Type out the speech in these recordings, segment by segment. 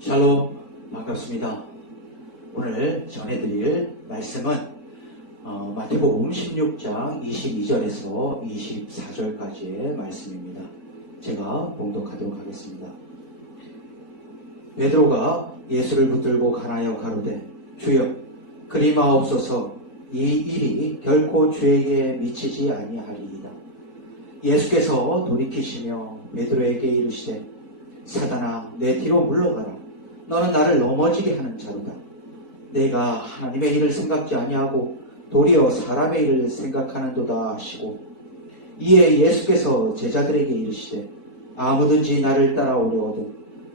샬롬, 반갑습니다. 오늘 전해드릴 말씀은 마태복음 16장 22절에서 24절까지의 말씀입니다. 제가 봉독하도록 하겠습니다. 베드로가 예수를 붙들고 가나여 가로되 주여 그리 마옵소서, 이 일이 결코 주에게 미치지 아니하리이다. 예수께서 돌이키시며 베드로에게 이르시되 사단아, 내 뒤로 물러가라. 너는 나를 넘어지게 하는 자로다. 내가 하나님의 일을 생각지 아니하고 도리어 사람의 일을 생각하는도다 하시고, 이에 예수께서 제자들에게 이르시되 아무든지 나를 따라오려거든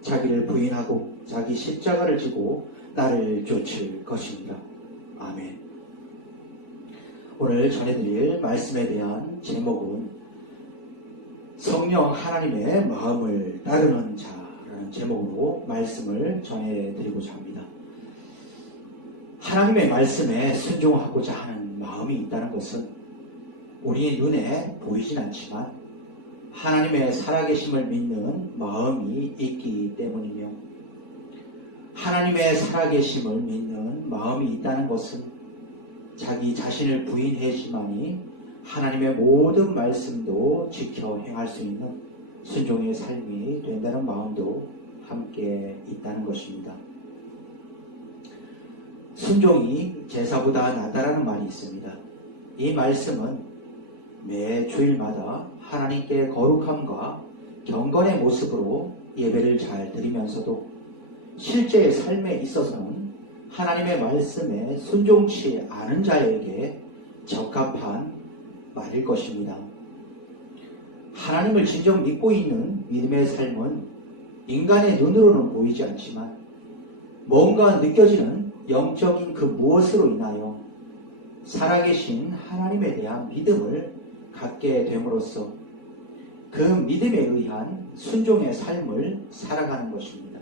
자기를 부인하고 자기 십자가를 지고 나를 쫓을 것입니다. 아멘. 오늘 전해드릴 말씀에 대한 제목은 성령 하나님의 마음을 따르는 자라는 제목으로 말씀을 전해드리고자 합니다. 하나님의 말씀에 순종하고자 하는 마음이 있다는 것은 우리 눈에 보이진 않지만 하나님의 살아계심을 믿는 마음이 있기 때문이며, 하나님의 살아계심을 믿는 마음이 있다는 것은 자기 자신을 부인해야지만이 하나님의 모든 말씀도 지켜 행할 수 있는 순종의 삶이 된다는 마음도 함께 있다는 것입니다. 순종이 제사보다 낫다라는 말이 있습니다. 이 말씀은 매 주일마다 하나님께 거룩함과 경건의 모습으로 예배를 잘 드리면서도 실제의 삶에 있어서는 하나님의 말씀에 순종치 않은 자에게 적합한 말일 것입니다. 하나님을 진정 믿고 있는 믿음의 삶은 인간의 눈으로는 보이지 않지만 뭔가 느껴지는 영적인 그 무엇으로 인하여 살아계신 하나님에 대한 믿음을 갖게 됨으로써 그 믿음에 의한 순종의 삶을 살아가는 것입니다.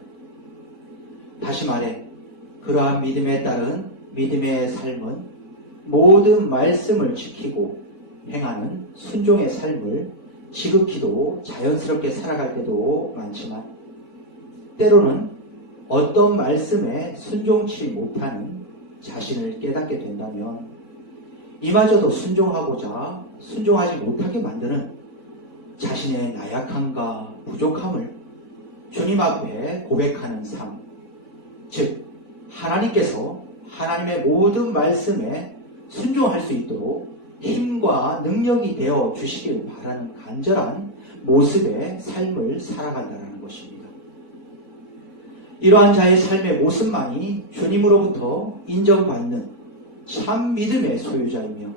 다시 말해, 그러한 믿음에 따른 믿음의 삶은 모든 말씀을 지키고 행하는 순종의 삶을 지극히도 자연스럽게 살아갈 때도 많지만, 때로는 어떤 말씀에 순종치 못하는 자신을 깨닫게 된다면 이마저도 순종하지 못하게 만드는 자신의 나약함과 부족함을 주님 앞에 고백하는 삶, 즉 하나님께서 하나님의 모든 말씀에 순종할 수 있도록 힘과 능력이 되어 주시길 바라는 간절한 모습의 삶을 살아간다는 것입니다. 이러한 자의 삶의 모습만이 주님으로부터 인정받는 참 믿음의 소유자이며,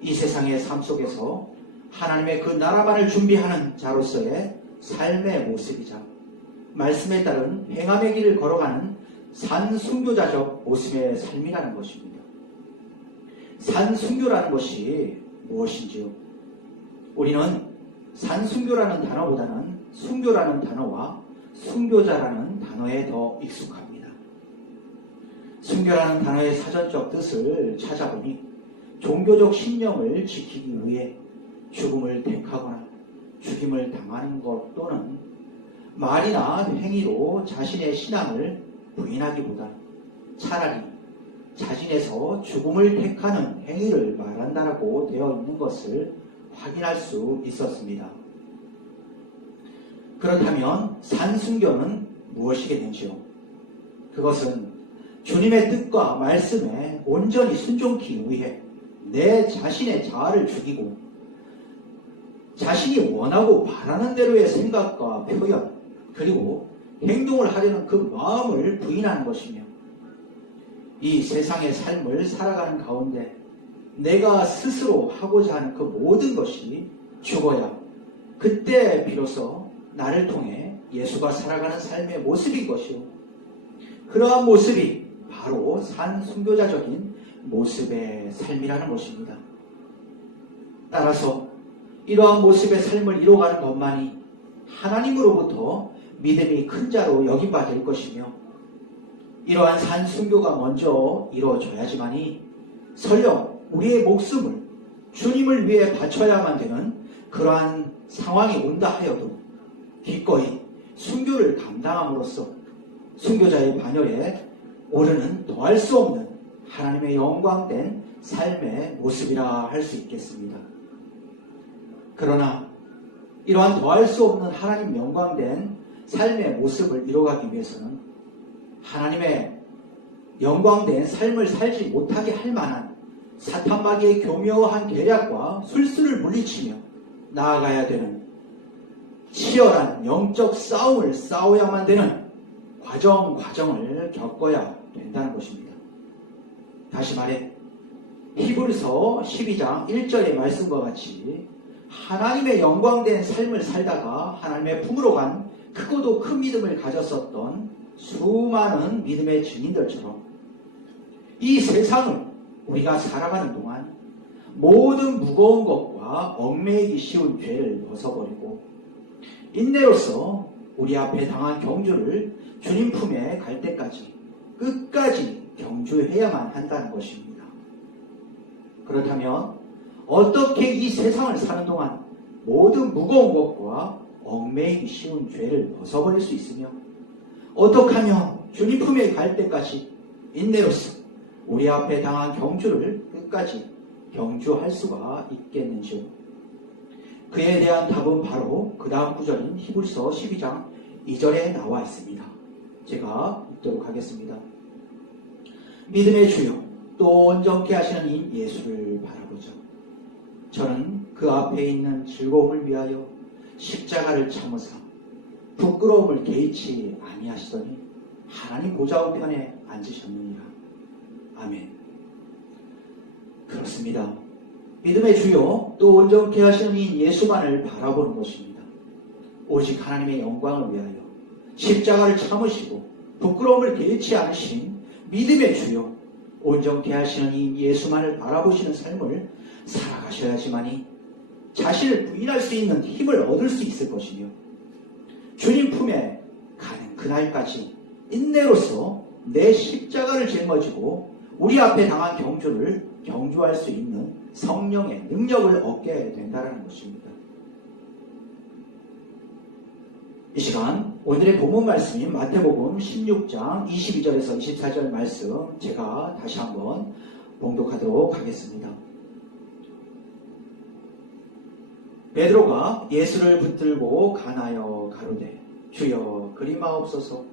이 세상의 삶 속에서 하나님의 그 나라만을 준비하는 자로서의 삶의 모습이자 말씀에 따른 행함의 길을 걸어가는 산순교자적 모습의 삶이라는 것입니다. 산순교라는 것이 무엇인지요? 우리는 산순교라는 단어보다는 순교라는 단어와 순교자라는 단어에 더 익숙합니다. 순교라는 단어의 사전적 뜻을 찾아보니 종교적 신념을 지키기 위해 죽음을 택하거나 죽임을 당하는 것 또는 말이나 행위로 자신의 신앙을 부인하기보다 차라리 자신에서 죽음을 택하는 행위를 말한다라고 되어 있는 것을 확인할 수 있었습니다. 그렇다면 산순교는 무엇이겠는지요? 그것은 주님의 뜻과 말씀에 온전히 순종하기 위해 내 자신의 자아를 죽이고 자신이 원하고 바라는 대로의 생각과 표현 그리고 행동을 하려는 그 마음을 부인하는 것이며, 이 세상의 삶을 살아가는 가운데 내가 스스로 하고자 하는 그 모든 것이 죽어야 그때 비로소 나를 통해 예수가 살아가는 삶의 모습인 것이요, 그러한 모습이 바로 산순교자적인 모습의 삶이라는 것입니다. 따라서 이러한 모습의 삶을 이루어가는 것만이 하나님으로부터 믿음이 큰 자로 여김바 될 것이며, 이러한 산순교가 먼저 이루어져야지만이 설령 우리의 목숨을 주님을 위해 바쳐야만 되는 그러한 상황이 온다 하여도 기꺼이 순교를 감당함으로써 순교자의 반열에 오르는 더할 수 없는 하나님의 영광된 삶의 모습이라 할 수 있겠습니다. 그러나 이러한 더할 수 없는 하나님 영광된 삶의 모습을 이뤄가기 위해서는 하나님의 영광된 삶을 살지 못하게 할 만한 사탄마귀의 교묘한 계략과 술수를 물리치며 나아가야 되는 치열한 영적 싸움을 싸워야만 되는 과정을 겪어야 된다는 것입니다. 다시 말해 히브리서 12장 1절의 말씀과 같이 하나님의 영광된 삶을 살다가 하나님의 품으로 간 크고도 큰 믿음을 가졌었던 수많은 믿음의 증인들처럼 이 세상을 우리가 살아가는 동안 모든 무거운 것과 얽매이기 쉬운 죄를 벗어버리고 인내로서 우리 앞에 당한 경주를 주님 품에 갈 때까지 끝까지 경주해야만 한다는 것입니다. 그렇다면 어떻게 이 세상을 사는 동안 모든 무거운 것과 얽매이기 쉬운 죄를 벗어버릴 수 있으며 어떻게 하면 주님 품에 갈 때까지 인내로서 우리 앞에 당한 경주를 끝까지 경주할 수가 있겠는지요? 그에 대한 답은 바로 그 다음 구절인 히브리서 12장 2절에 나와 있습니다. 제가 읽도록 하겠습니다. 믿음의 주요 또 온전케 하시는 이 예수를 바라보자. 저는 그 앞에 있는 즐거움을 위하여 십자가를 참으사 부끄러움을 개의치 아니하시더니 하나님 보좌 우편에 앉으셨느니라. 아멘. 그렇습니다. 믿음의 주요 또 온전케 하시는 이 예수만을 바라보는 것입니다. 오직 하나님의 영광을 위하여 십자가를 참으시고 부끄러움을 개의치 않으신 믿음의 주요 온전케 하시는 이 예수만을 바라보시는 삶을 살아가셔야지만이 자신을 부인할 수 있는 힘을 얻을 수 있을 것이며 주님 품에 가는 그날까지 인내로서 내 십자가를 짊어지고 우리 앞에 당한 경주를 경주할 수 있는 성령의 능력을 얻게 된다는 것입니다. 이 시간 오늘의 본문 말씀인 마태복음 16장 22절에서 24절 말씀 제가 다시 한번 봉독하도록 하겠습니다. 베드로가 예수를 붙들고 가나여 가로되 주여 그리마옵소서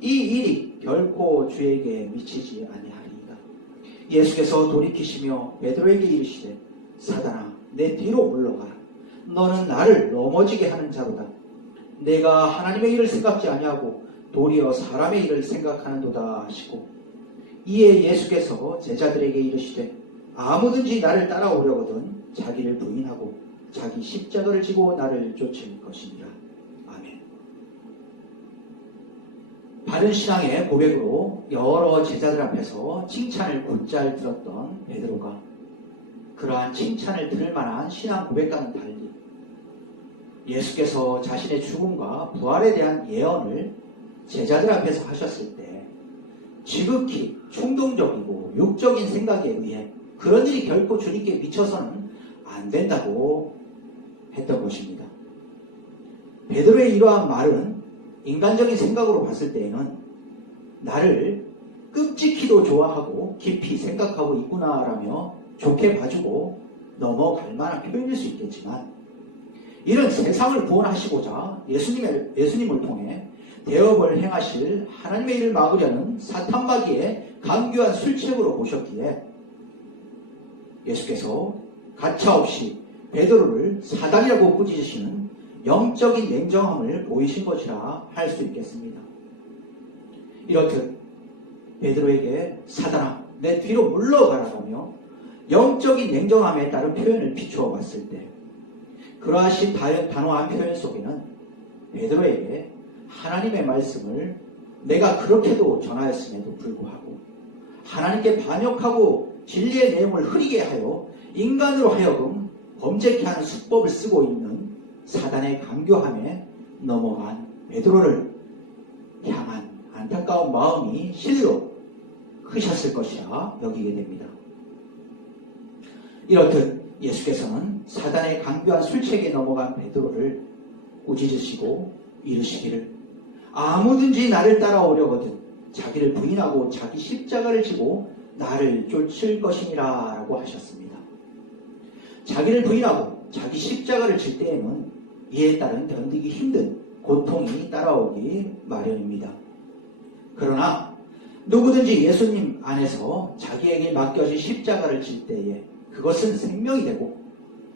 이 일이 결코 주에게 미치지 아니하리이다. 예수께서 돌이키시며 베드로에게 이르시되 사단아 내 뒤로 물러가라. 너는 나를 넘어지게 하는 자로다. 내가 하나님의 일을 생각지 아니하고 도리어 사람의 일을 생각하는도다 하시고 이에 예수께서 제자들에게 이르시되 아무든지 나를 따라오려거든 자기를 부인하고 자기 십자가를 지고 나를 쫓을 것이니라. 아멘. 바른 신앙의 고백으로 여러 제자들 앞에서 칭찬을 곧잘 들었던 베드로가 그러한 칭찬을 들을 만한 신앙 고백과는 달리 예수께서 자신의 죽음과 부활에 대한 예언을 제자들 앞에서 하셨을 때 지극히 충동적이고 육적인 생각에 의해 그런 일이 결코 주님께 미쳐서는 안 된다고 했던 것입니다. 베드로의 이러한 말은 인간적인 생각으로 봤을 때에는 나를 끔찍히도 좋아하고 깊이 생각하고 있구나라며 좋게 봐주고 넘어갈 만한 표현일 수 있겠지만 이런 세상을 구원하시고자 예수님을 통해 대업을 행하실 하나님의 일을 막으려는 사탄마귀의 강교한 술책으로 보셨기에 예수께서 가차없이 베드로를 사단이라고 꾸짖으시는 영적인 냉정함을 보이신 것이라 할 수 있겠습니다. 이렇듯 베드로에게 사단아 내 뒤로 물러가라라며 영적인 냉정함에 따른 표현을 비추어 봤을 때 그러하신 단호한 표현 속에는 베드로에게 하나님의 말씀을 내가 그렇게도 전하였음에도 불구하고 하나님께 반역하고 진리의 내용을 흐리게 하여 인간으로 하여금 범죄케 하는 수법을 쓰고 있는 사단의 강교함에 넘어간 베드로를 향한 안타까운 마음이 실로 크셨을 것이라 여기게 됩니다. 이렇듯 예수께서는 사단의 강교한 술책에 넘어간 베드로를 꾸짖으시고 이르시기를 아무든지 나를 따라오려거든 자기를 부인하고 자기 십자가를 지고 나를 쫓을 것이니라 라고 하셨습니다. 자기를 부인하고 자기 십자가를 질 때에는 이에 따른 견디기 힘든 고통이 따라오기 마련입니다. 그러나 누구든지 예수님 안에서 자기에게 맡겨진 십자가를 질 때에 그것은 생명이 되고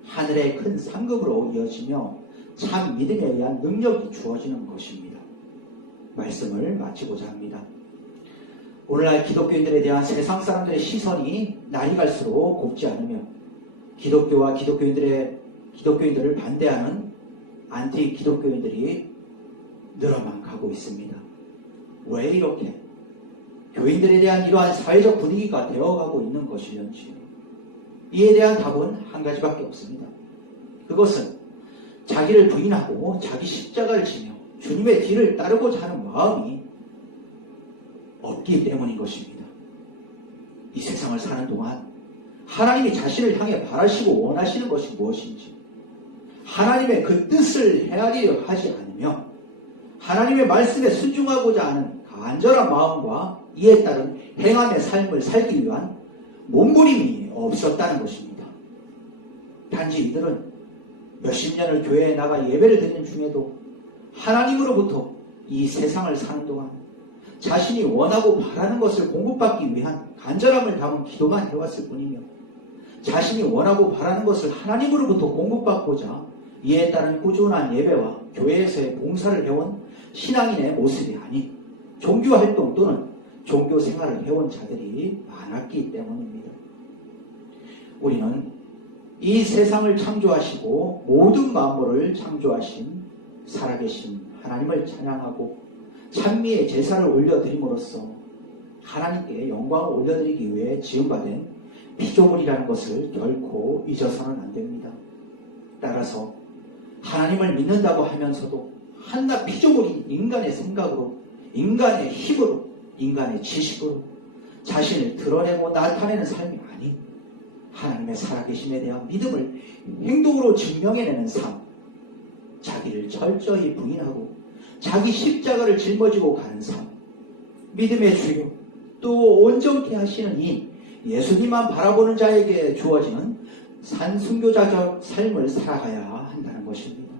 하늘의 큰 상급으로 이어지며 참 믿음에 의한 능력이 주어지는 것입니다. 말씀을 마치고자 합니다. 오늘날 기독교인들에 대한 세상 사람들의 시선이 날이 갈수록 곱지 않으며 기독교와 기독교인들을 반대하는 안티 기독교인들이 늘어만 가고 있습니다. 왜 이렇게 교인들에 대한 이러한 사회적 분위기가 되어가고 있는 것이려는지 이에 대한 답은 한 가지밖에 없습니다. 그것은 자기를 부인하고 자기 십자가를 지며 주님의 뒤를 따르고자 하는 마음이 없기 때문인 것입니다. 이 세상을 사는 동안 하나님이 자신을 향해 바라시고 원하시는 것이 무엇인지 하나님의 그 뜻을 헤아리려 하지 않으며 하나님의 말씀에 순종하고자 하는 간절한 마음과 이에 따른 행함의 삶을 살기 위한 몸부림이 없었다는 것입니다. 단지 이들은 몇십 년을 교회에 나가 예배를 드리는 중에도 하나님으로부터 이 세상을 사는 동안 자신이 원하고 바라는 것을 공급받기 위한 간절함을 담은 기도만 해왔을 뿐이며 자신이 원하고 바라는 것을 하나님으로부터 공급받고자 이에 따른 꾸준한 예배와 교회에서의 봉사를 해온 신앙인의 모습이 아닌 종교활동 또는 종교 생활을 해온 자들이 많았기 때문입니다. 우리는 이 세상을 창조하시고 모든 만물을 창조하신 살아계신 하나님을 찬양하고 찬미의 제사를 올려드림으로써 하나님께 영광을 올려드리기 위해 지음받은 피조물이라는 것을 결코 잊어서는 안 됩니다. 따라서 하나님을 믿는다고 하면서도 한낱 피조물인 인간의 생각으로, 인간의 힘으로, 인간의 지식으로 자신을 드러내고 나타내는 삶이 아닌 하나님의 살아계심에 대한 믿음을 행동으로 증명해내는 삶, 자기를 철저히 부인하고 자기 십자가를 짊어지고 가는 삶, 믿음의 주요 또 온전케 하시는 이 예수님만 바라보는 자에게 주어지는 산순교자적 삶을 살아가야 한다는 것입니다.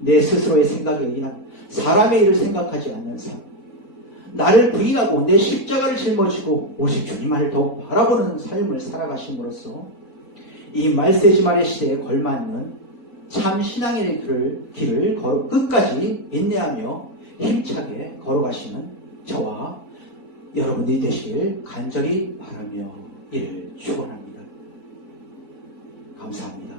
내 스스로의 생각에 의한 사람의 일을 생각하지 않는 삶, 나를 부인하고 내 십자가를 짊어지고 오직 주님만을 더욱 바라보는 삶을 살아가심으로써 이 말세지말의 시대에 걸맞는 참 신앙의 길을 끝까지 인내하며 힘차게 걸어가시는 저와 여러분들이 되시길 간절히 바라며 이를 축원합니다. 감사합니다.